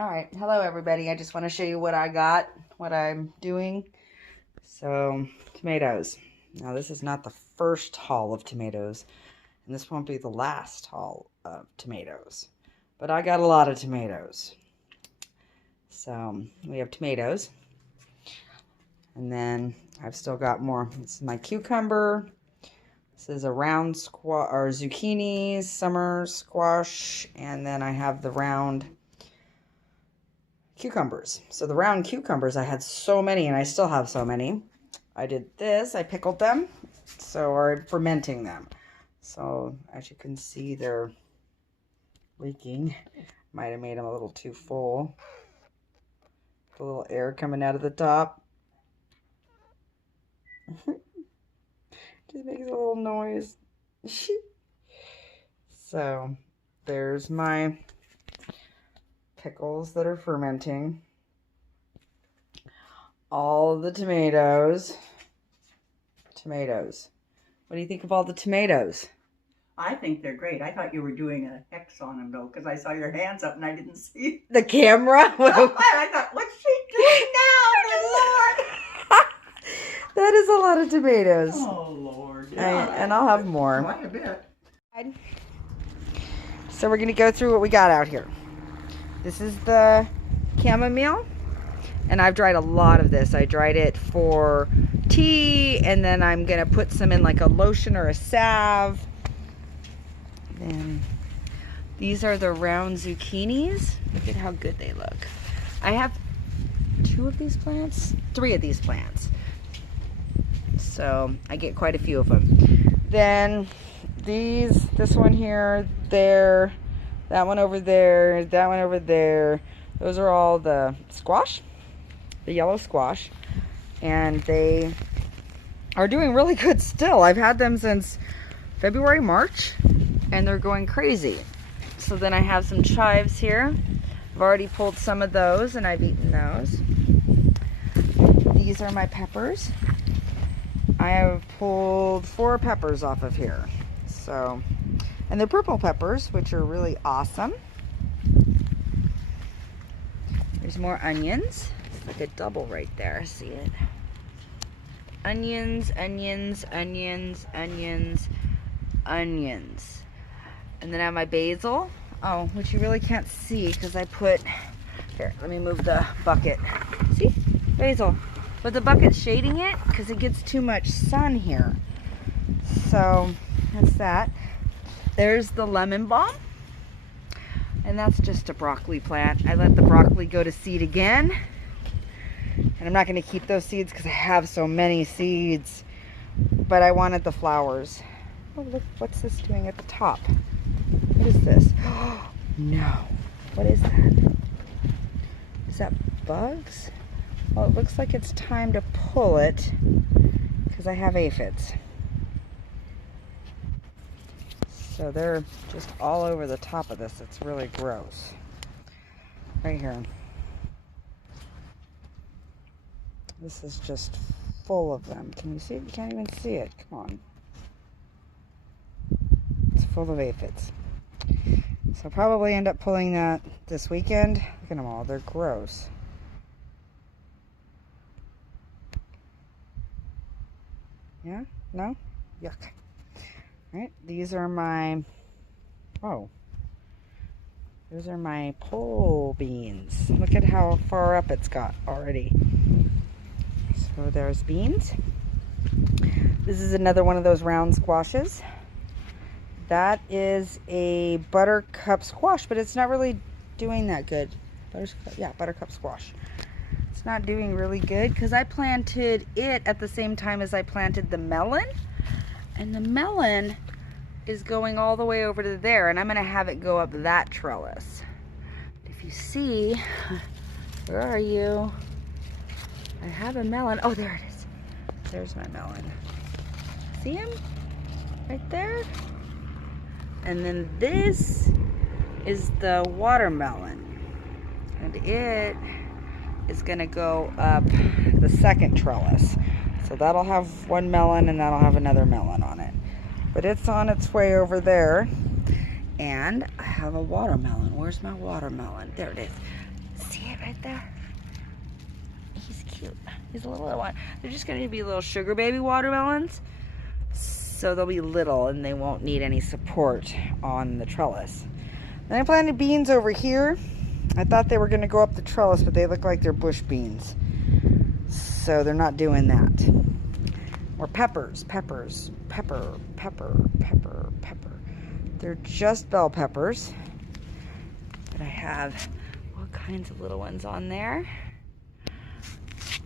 All right, hello everybody. I just want to show you what I got, what I'm doing. So, tomatoes. Now this is not the first haul of tomatoes, and this won't be the last haul of tomatoes. But I got a lot of tomatoes. So, we have tomatoes. And then I've still got more. This is my cucumber. This is a round squash or zucchini, summer squash, and then I have the round cucumbers. So the round cucumbers, I had so many, and I still have so many. I did this, I pickled them, or fermenting them. So as you can see, they're leaking. Might have made them a little too full. A little air coming out of the top. Just makes a little noise. So there's my pickles that are fermenting. All the tomatoes. What do you think of all the tomatoes? I think they're great. I thought you were doing a hex on them, though, because I saw your hands up and I didn't see the camera. Oh, I thought, what's she doing now? Good Lord! That is a lot of tomatoes. Oh Lord! Yeah, and I'll have more. Quite a bit. So we're gonna go through what we got out here. This is the chamomile, and I've dried a lot of this. I dried it for tea, and then I'm gonna put some in like a lotion or a salve. Then these are the round zucchinis. Look at how good they look. I have 3 of these plants. So I get quite a few of them. Then this one here, there, that one over there, that one over there. Those are all the squash, the yellow squash. And they are doing really good still. I've had them since February, March, and they're going crazy. So then I have some chives here. I've already pulled some of those, and I've eaten those. These are my peppers. I have pulled 4 peppers off of here. So, and they're purple peppers, which are really awesome. There's more onions. It's like a double right there. See it? Onions, onions, onions, onions, onions. And then I have my basil. Oh, which you really can't see because I put... Here, let me move the bucket. See? Basil. But the bucket's shading it because it gets too much sun here. So that's that. There's the lemon balm. And that's just a broccoli plant. I let the broccoli go to seed again. And I'm not going to keep those seeds because I have so many seeds. But I wanted the flowers. Oh, look, what's this doing at the top? What is this? Oh, no. What is that? Is that bugs? Well, it looks like it's time to pull it because I have aphids. So they're just all over the top of this. It's really gross. Right here. This is just full of them. Can you see it? You can't even see it. Come on. It's full of aphids. So I'll probably end up pulling that this weekend. Look at them all. They're gross. Yeah? No? Yuck. Alright, these are my... Oh. Those are my pole beans. Look at how far up it's got already. So there's beans. This is another one of those round squashes. That is a buttercup squash, but it's not really doing that good. Buttercup squash. It's not doing really good because I planted it at the same time as I planted the melon. And the melon is going all the way over to there, and I'm going to have it go up that trellis. If you see, where are you? I have a melon. Oh, there it is. There's my melon. See him? Right there? And then this is the watermelon. And it is going to go up the second trellis. So that'll have one melon and that'll have another melon on it. But it's on its way over there. And I have a watermelon. Where's my watermelon? There it is. see it right there? He's cute. He's a little one. They're just going to be little sugar baby watermelons. So they'll be little and they won't need any support on the trellis. Then I planted beans over here. I thought they were going to go up the trellis, but they look like they're bush beans. So they're not doing that. More peppers, pepper. They're just bell peppers. But I have all kinds of little ones on there.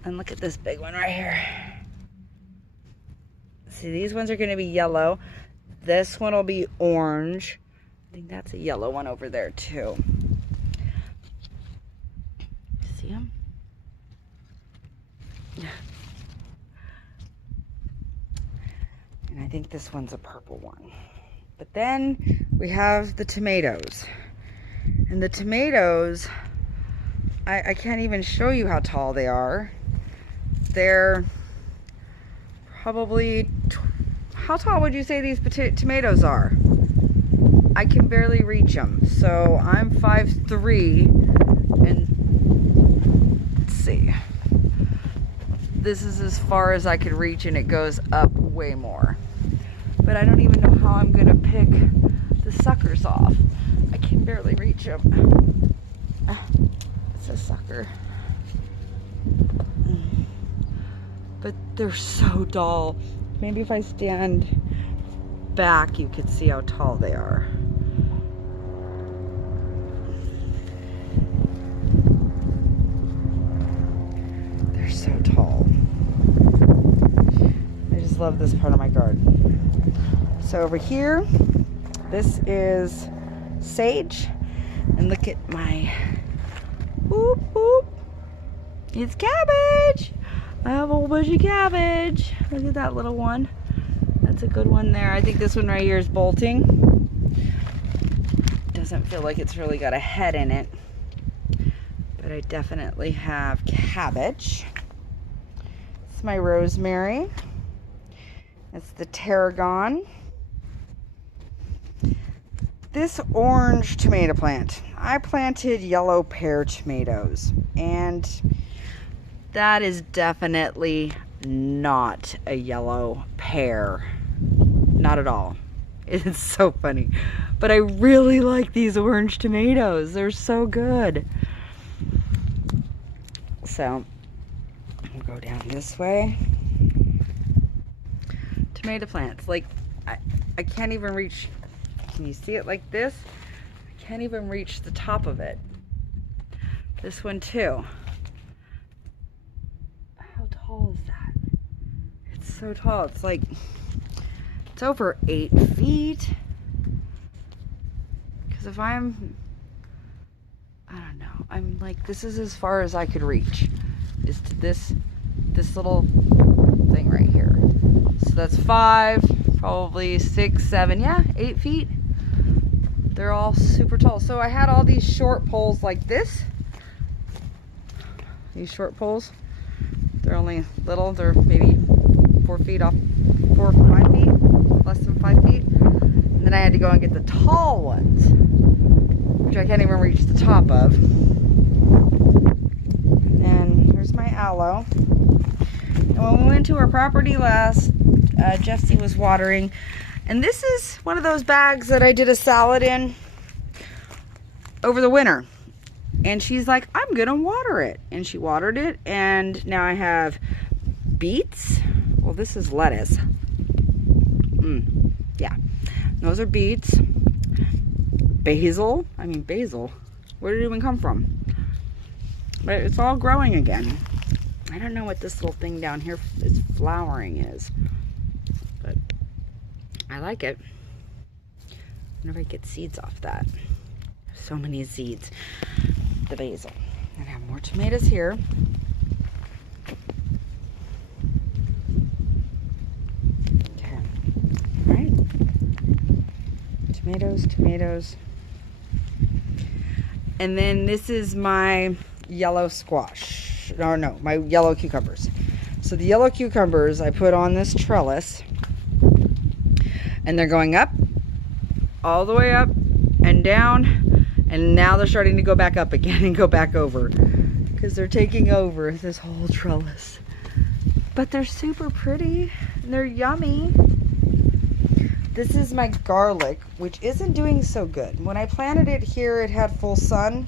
And look at this big one right here. See, these ones are going to be yellow. This one will be orange. I think that's a yellow one over there too. See them? And I think this one's a purple one. But then we have the tomatoes. And the tomatoes, I can't even show you how tall they are. They're probably, how tall would you say these tomatoes are? I can barely reach them. So I'm 5'3", and let's see. This is as far as I could reach, and it goes up way more. But I don't even know how I'm gonna pick the suckers off. I can barely reach them. It's a sucker. But they're so tall. Maybe if I stand back, you could see how tall they are. They're so tall. I just love this part of my garden. So over here, this is sage. And look at my, whoop, whoop. It's cabbage. I have a whole bunch of cabbage. Look at that little one. That's a good one there. I think this one right here is bolting. Doesn't feel like it's really got a head in it. But I definitely have cabbage. It's my rosemary. It's the tarragon. This orange tomato plant, I planted yellow pear tomatoes, and that is definitely not a yellow pear. Not at all. It's so funny. But I really like these orange tomatoes. They're so good. So, we'll go down this way. Tomato plants. Like, I can't even reach. Can you see it like this? I can't even reach the top of it. This one too. How tall is that? It's so tall. It's like, it's over 8 feet. Because if I don't know, I'm like, this is as far as I could reach. Is to this little thing right here. So that's 5, probably 6, 7, yeah, 8 feet. They're all super tall. So I had all these short poles like this. These short poles. They're only little. They're maybe 4 feet off, 4 or 5 feet, less than 5 feet. And then I had to go and get the tall ones, which I can't even reach the top of. And here's my aloe. And when we went to our property last, Jessie was watering. And this is one of those bags that I did a salad in over the winter. And she's like, I'm gonna water it. And she watered it, and now I have beets. Well, this is lettuce. Yeah, those are beets. Basil. I mean, basil. Where did it even come from? But it's all growing again. I don't know what this little thing down here is flowering is. But I like it. I wonder if I get seeds off that. So many seeds. The basil. And I have more tomatoes here. Okay. All right. Tomatoes. And then this is my yellow squash. No, my yellow cucumbers. So the yellow cucumbers I put on this trellis. And they're going up, all the way up and down. And now they're starting to go back up again and go back over because they're taking over this whole trellis. But they're super pretty and they're yummy. This is my garlic, which isn't doing so good. When I planted it here, it had full sun.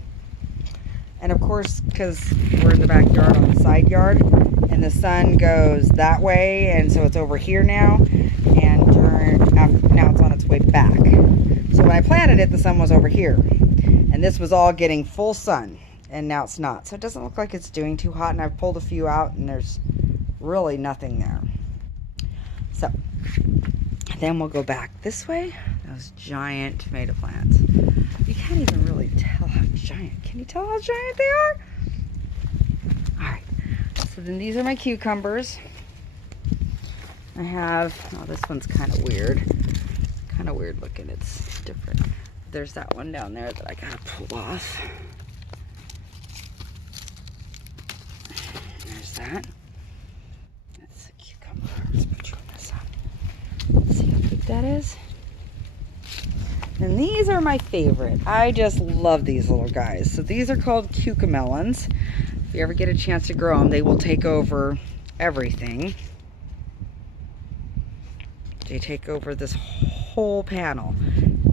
And of course, because we're in the backyard on the side yard, and the sun goes that way, and so it's over here now, and now it's on its way back. So when I planted it, the sun was over here, and this was all getting full sun, and now it's not. So it doesn't look like it's doing too hot, and I've pulled a few out, and there's really nothing there. So then we'll go back this way. Those giant tomato plants. You can't even really tell how giant. Can you tell how giant they are? All right. So then these are my cucumbers. I have, oh, this one's kind of weird. Kind of weird looking. It's different. There's that one down there that I gotta pull off. There's that. That's a cucumber. Let's put you in this one. See how big that is? And these are my favorite. I just love these little guys. So these are called cucamelons. If you ever get a chance to grow them, they will take over everything. They take over this whole panel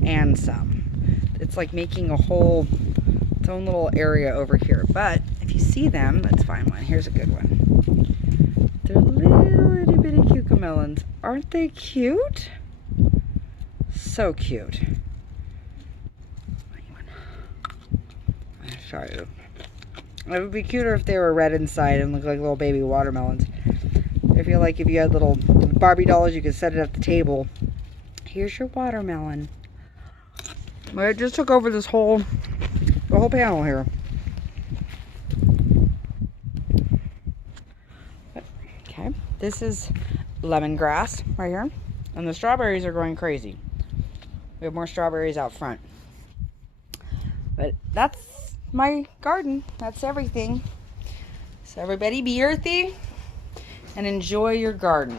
and some. It's like making a whole, its own little area over here. But if you see them, let's find one. Here's a good one. They're little itty bitty cucamelons. Aren't they cute? So cute. Sorry. It would be cuter if they were red inside and look like little baby watermelons. I feel like if you had little Barbie dolls, you could set it at the table. Here's your watermelon. But it just took over this the whole panel here. Okay, this is lemongrass right here. And the strawberries are going crazy. We have more strawberries out front. But that's my garden. That's everything. So everybody be earthy and enjoy your garden.